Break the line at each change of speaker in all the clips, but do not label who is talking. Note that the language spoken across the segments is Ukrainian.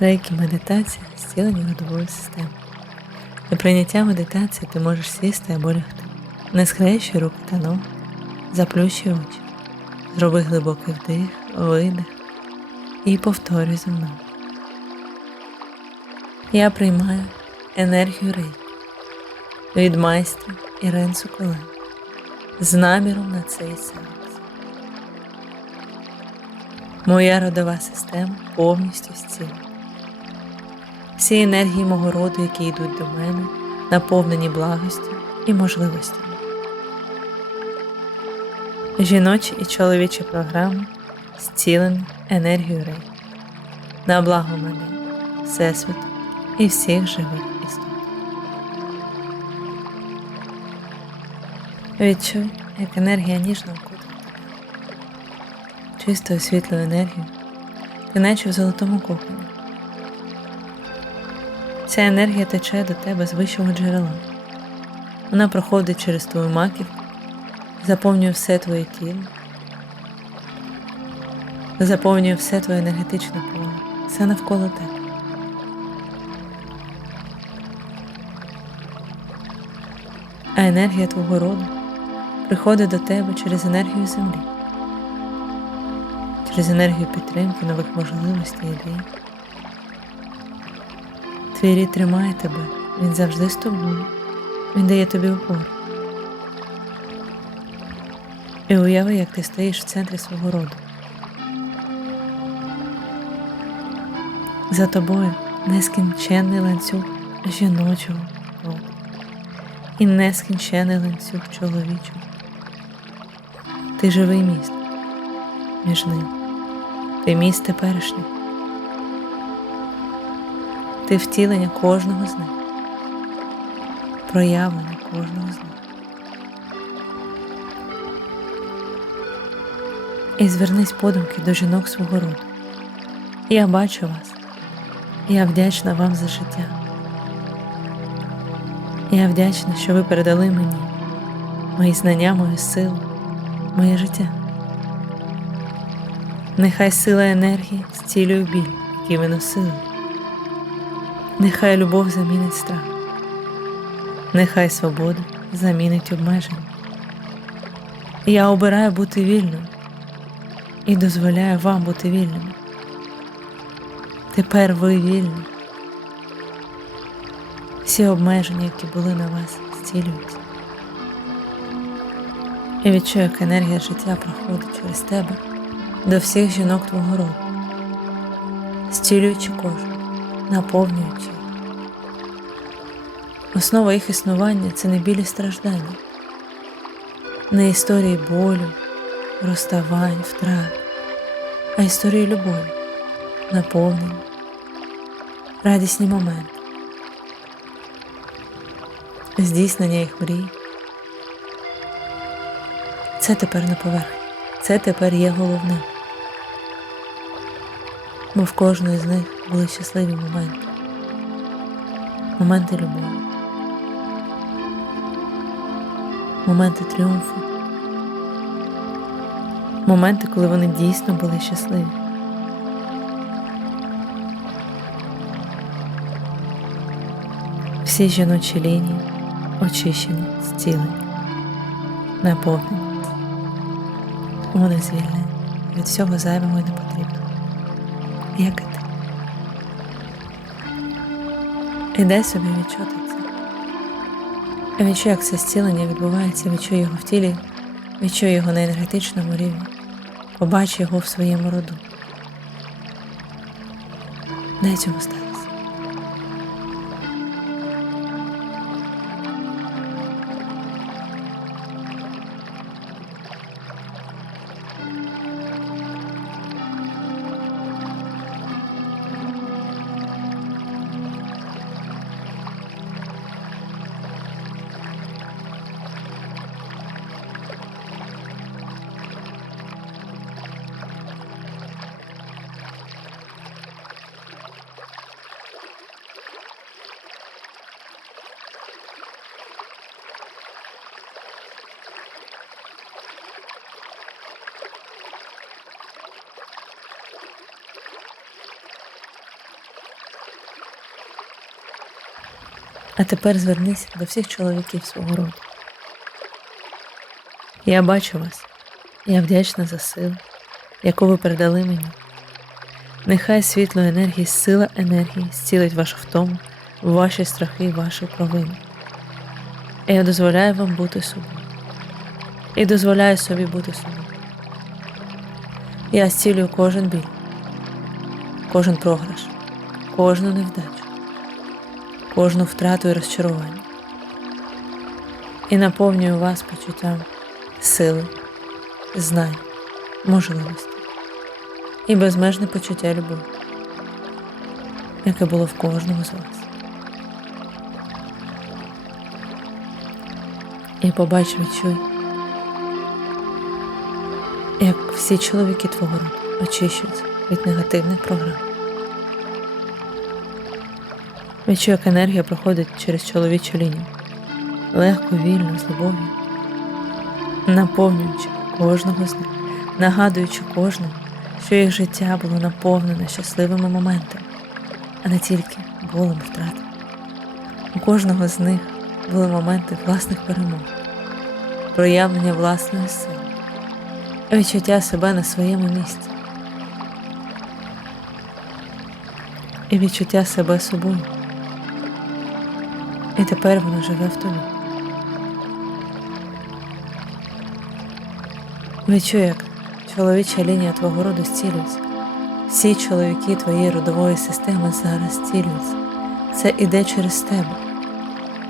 Рейкі медитація зцілення родової системи. Для прийняття медитації ти можеш сісти або лягти. Не схрещуй руки та ноги, заплющуй очі. Зроби глибокий вдих, видих і повторюй за мною. Я приймаю енергію рейки від майстра Ірен Соколен з наміром на цей сеанс. Моя родова система повністю зцілена. Всі енергії мого роду, які йдуть до мене, наповнені благостю і можливостями. Жіночі і чоловічі програми зцілені енергією рей на благо мене, Всесвіту і всіх живих істот. Відчуй, як енергія ніжно окутує тебе. Чистою світлою енергію, ти наче в золотому коконі. Ця енергія тече до тебе з вищого джерела. Вона проходить через твою маківку, заповнює все твоє тіло, заповнює все твоє енергетичне поле, все навколо тебе. А енергія твого роду приходить до тебе через енергію землі, через енергію підтримки, нових можливостей ідей. Твій рід тримає тебе, він завжди з тобою, він дає тобі опору. І уяви, як ти стоїш в центрі свого роду. За тобою нескінченний ланцюг жіночого роду і нескінчений ланцюг чоловічого. Ти живий міст між ним, ти міст теперішній. Ти втілення кожного з них, проявлення кожного з них. І звернись подумки до жінок свого роду. Я бачу вас, я вдячна вам за життя. Я вдячна, що ви передали мені мої знання, мою силу, моє життя. Нехай сила енергії зцілює біль, який ви носили. Нехай любов замінить страх, нехай свобода замінить обмеження. Я обираю бути вільною і дозволяю вам бути вільними. Тепер ви вільні. Всі обмеження, які були на вас, зцілюються. І відчую, як енергія життя проходить через тебе до всіх жінок твого роду, зцілюючи кожну, наповнюючи. їх. Основа їх існування це не білі страждання, не історії болю, розставань, втрат, а історії любові, наповнення, радісні моменти, здійснення їх мрій. Це тепер на поверхні, це тепер є головним. Бо в кожної з них були щасливі моменти, моменти любові, моменти тріумфу, моменти, коли вони дійсно були щасливі. Всі жіночі лінії очищені, зцілені, наповнені. Вони звільнені від всього зайвого і непотрібного. Як і ти. І дай собі відчути це. Відчуй, як це зцілення відбувається, відчуй його в тілі, відчуй його на енергетичному рівні, побач його в своєму роду. Дай цьому статися. А тепер звернись до всіх чоловіків свого роду. Я бачу вас, я вдячна за силу, яку ви передали мені. Нехай світло енергії, сила енергії зцілить вашу втому, ваші страхи і ваші провини. Я дозволяю вам бути собою. І дозволяю собі бути собою. Я зцілюю кожен біль, кожен програш, кожну невдачу, кожну втрату і розчарування. І наповнюю вас почуттям сили, знань, можливостей і безмежне почуття любові, яке було в кожного з вас. І побач, відчуй, як всі чоловіки твого роду очищуються від негативних програм. Відчуй, як енергія проходить через чоловічу лінію, легко, вільно, з любов'ю, наповнюючи кожного з них, нагадуючи кожному, що їх життя було наповнене щасливими моментами, а не тільки болем втрат. У кожного з них були моменти власних перемог, проявлення власної сили, відчуття себе на своєму місці. І відчуття себе собою. І тепер воно живе в тобі. Відчуй, як чоловіча лінія твого роду зцілюється. Всі чоловіки твоєї родової системи зараз зцілюються. Це іде через тебе.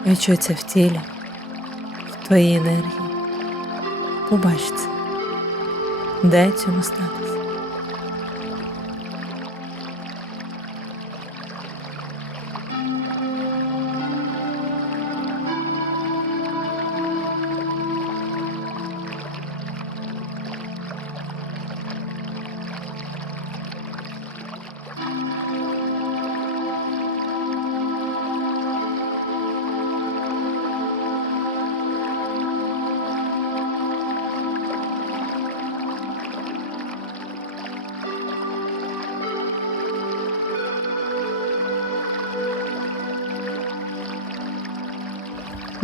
Відчуй це в тілі, в твоїй енергії. Побач це. Дай цьому статися.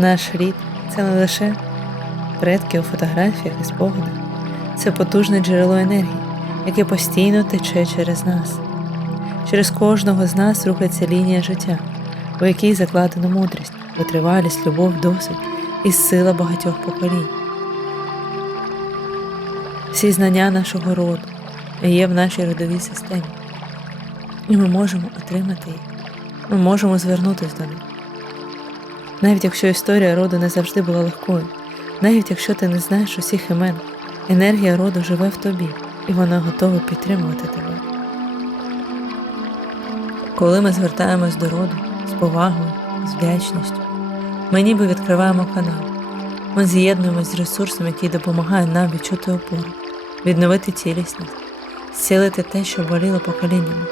Наш рід це не лише предки у фотографіях і спогадах, це потужне джерело енергії, яке постійно тече через нас. Через кожного з нас рухається лінія життя, у якій закладено мудрість, витривалість, любов, досвід і сила багатьох поколінь. Всі знання нашого роду є в нашій родовій системі, і ми можемо отримати їх, ми можемо звернутися до них. Навіть якщо історія роду не завжди була легкою, навіть якщо ти не знаєш усіх імен, енергія роду живе в тобі, і вона готова підтримувати тебе. Коли ми звертаємось до роду з повагою, з вдячністю, ми ніби відкриваємо канал. Ми з'єднуємось з ресурсом, який допомагає нам відчути опору, відновити цілісність, зцілити те, що боліло поколіннями.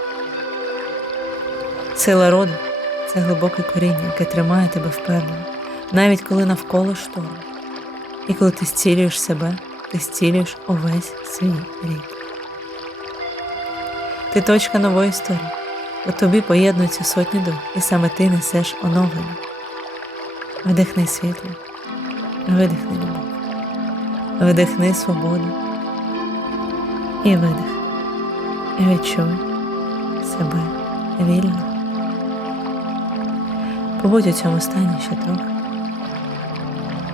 Сила роду це глибоке коріння, яке тримає тебе впевнено, навіть коли навколо шторм. І коли ти зцілюєш себе, ти зцілюєш увесь свій рід. Ти точка нової історії. У тобі поєднуються сотні доль, і саме ти несеш оновлення. Вдихни світло, видихни любов, вдихни свободу і видих. Відчуй себе вільно. Побудь у цьому стані ще трохи.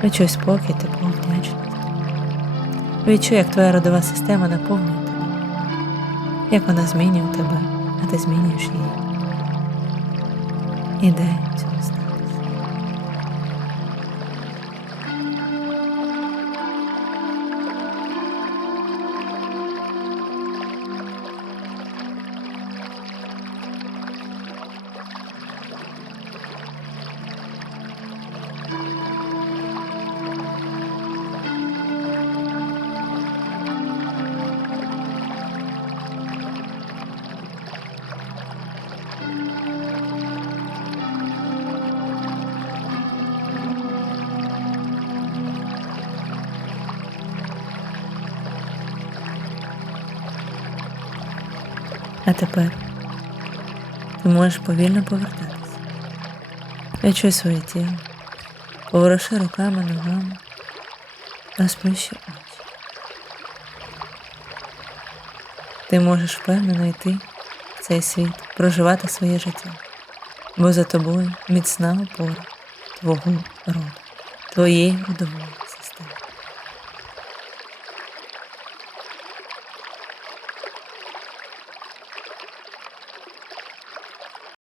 Відчуй спокій, тепло, вдячність. Відчуй, як твоя родова система наповнює тебе, як вона змінює тебе, а ти змінюєш її. І дай А тепер ти можеш повільно повертатися. Відчуй своє тіло, поворуши руками, ногами, розплющи очі. Ти можеш впевнено йти в цей світ, проживати своє життя, бо за тобою міцна опора твого роду, твоєї родової.